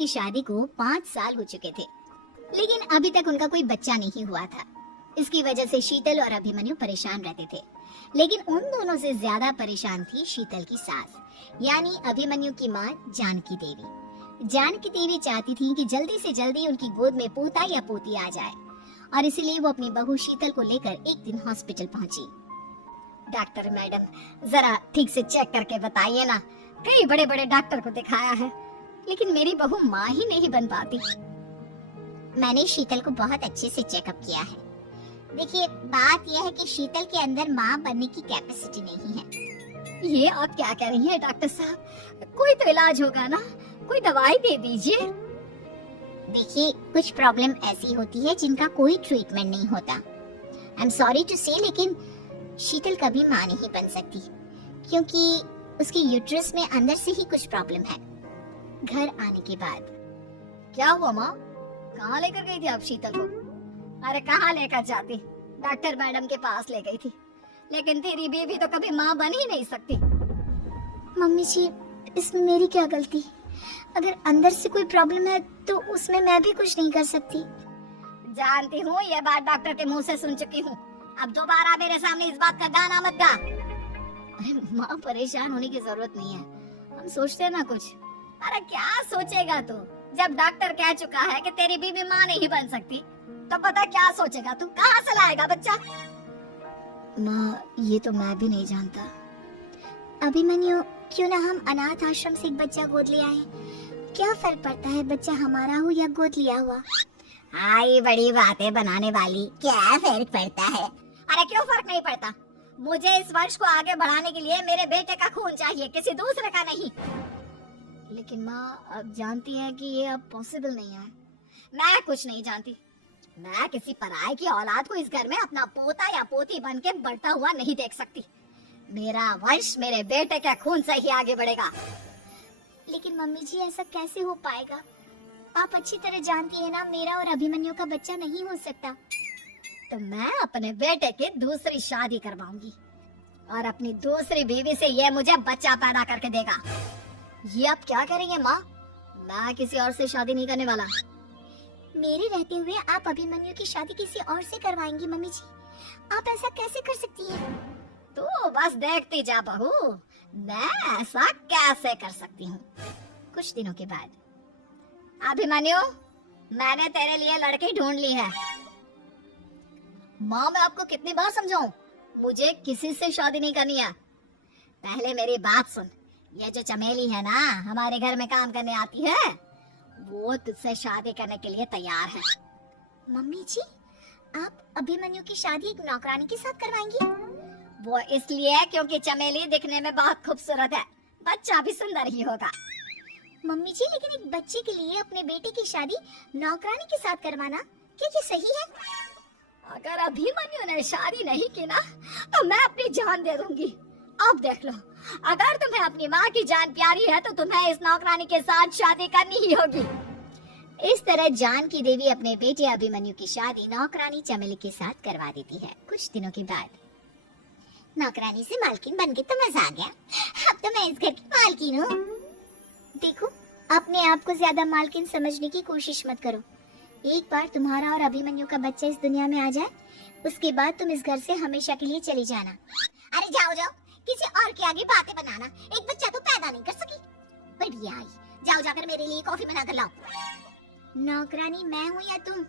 की शादी को 5 साल हो चुके थे, लेकिन अभी तक उनका कोई बच्चा नहीं हुआ था। इसकी वजह से शीतल और अभिमन्यु परेशान रहते थे, लेकिन उन दोनों से ज्यादा परेशान थी शीतल की सास, यानी अभिमन्यु की माँ जानकी देवी। जानकी देवी चाहती थी कि जल्दी से जल्दी उनकी गोद में पोता या पोती आ जाए, और इसीलिए वो अपनी बहू शीतल को लेकर एक दिन हॉस्पिटल पहुंची। डॉक्टर मैडम, जरा ठीक से चेक करके बताइए ना, कई बड़े बड़े डॉक्टर को दिखाया है, लेकिन मेरी बहू माँ ही नहीं बन पाती। मैंने शीतल को बहुत अच्छे से चेकअप किया है। देखिए, बात यह है कि शीतल के अंदर माँ बनने की कैपेसिटी नहीं है। ये आप क्या कह रही हैं डॉक्टर साहब? कोई तो इलाज होगा ना, कोई दवाई दे दीजिए। देखिए, कुछ प्रॉब्लम ऐसी होती है जिनका कोई ट्रीटमेंट नहीं होता। आई एम सॉरी टू से, लेकिन शीतल कभी माँ नहीं बन सकती, क्योंकि उसकी यूट्रस में अंदर से ही कुछ प्रॉब्लम है। घर आने के बाद क्या हुआ माँ? कहाँ लेकर गई थी आप शीतल को? अरे कहाँ लेकर जाती, डॉक्टर मैडम के पास ले गई थी, लेकिन तेरी बीवी तो कभी माँ बन ही नहीं सकती। मम्मी जी, इसमें मेरी क्या गलती? अगर अंदर से कोई प्रॉब्लम है तो उसमें मैं भी कुछ नहीं कर सकती। जानती हूँ, ये बात डॉक्टर के मुंह से सुन चुकी हूँ। अब दोबारा मेरे सामने इस बात का गाना मत गा। अरे माँ, परेशान होने की जरूरत नहीं है, हम सोचते हैं ना कुछ। अरे क्या सोचेगा तू? जब डॉक्टर कह चुका है कि तेरी बीवी माँ नहीं बन सकती, तो पता क्या सोचेगा तू? कहाँ से लाएगा बच्चा? माँ, ये तो मैं भी नहीं जानता। अभिमन्यु, क्यों ना हम अनाथ आश्रम से एक बच्चा गोद ले आए? क्या फर्क पड़ता है बच्चा हमारा हो या गोद लिया हुआ? आई बड़ी बातें बनाने वाली, क्या फर्क पड़ता है? अरे क्यों फर्क नहीं पड़ता? मुझे इस वंश को आगे बढ़ाने के लिए मेरे बेटे का खून चाहिए, किसी दूसरे का नहीं। लेकिन माँ, आप जानती हैं कि ये अब पॉसिबल नहीं है। मैं कुछ नहीं जानती। मैं किसी पराये की औलाद को इस घर में अपना पोता या पोती बन के बढ़ता हुआ नहीं देख सकती। मेरा वंश मेरे बेटे के खून से ही आगे बढ़ेगा। लेकिन मम्मी जी, ऐसा कैसे हो पाएगा? आप अच्छी तरह जानती है ना, मेरा और अभिमन्यु का बच्चा नहीं हो सकता। तो मैं अपने बेटे की दूसरी शादी करवाऊंगी, और अपनी दूसरी बीवी से ये मुझे बच्चा पैदा करके देगा। ये आप क्या कह रही हैं माँ? मैं किसी और से शादी नहीं करने वाला। मेरे रहते हुए आप अभिमन्यु की शादी किसी और से करवाएंगी मम्मी जी? आप ऐसा कैसे कर सकती हैं? तो बस देखती जा बहू, मैं ऐसा कैसे कर सकती हूँ। कुछ दिनों के बाद, अभिमन्यु, मैंने तेरे लिए लड़की ढूंढ ली है। माँ, मैं आपको कितनी बार समझाऊं, मुझे किसी से शादी नहीं करनी है। पहले मेरी बात सुन। ये जो चमेली है ना, हमारे घर में काम करने आती है, वो तुझसे शादी करने के लिए तैयार है। मम्मी जी, आप अभिमन्यु की शादी एक नौकरानी के साथ करवाएंगी? वो इसलिए क्योंकि चमेली दिखने में बहुत खूबसूरत है, बच्चा भी सुंदर ही होगा। मम्मी जी, लेकिन एक बच्चे के लिए अपने बेटे की शादी नौकरानी के साथ करवाना, क्या ये सही है? अगर अभिमन्यु ने शादी नहीं की ना, तो मैं अपनी जान दे दूंगी। अब देख लो, अगर तुम्हें अपनी माँ की जान प्यारी है तो तुम्हें इस नौकरानी के साथ शादी करनी ही होगी। इस तरह जानकी देवी अपने बेटे अभिमन्यु की शादी नौकरानी चमेली के साथ करवा देती है। कुछ दिनों के बाद, नौकरानी से मालकिन बन के तो मजा आ गया, अब तो मैं इस घर की मालकिन हूँ। देखो, अपने आप को ज्यादा मालकिन समझने की कोशिश मत करो। एक बार तुम्हारा और अभिमन्यु का बच्चा इस दुनिया में आ जाए, उसके बाद तुम इस घर से हमेशा के लिए चली जाना। अरे जाओ जाओ, किसी और के आगे बातें बनाना, एक बच्चा तो पैदा नहीं कर सकी। बढ़िया आई, जाओ जाकर मेरे लिए कॉफी बना कर लाओ। नौकरानी मैं हूँ या तुम?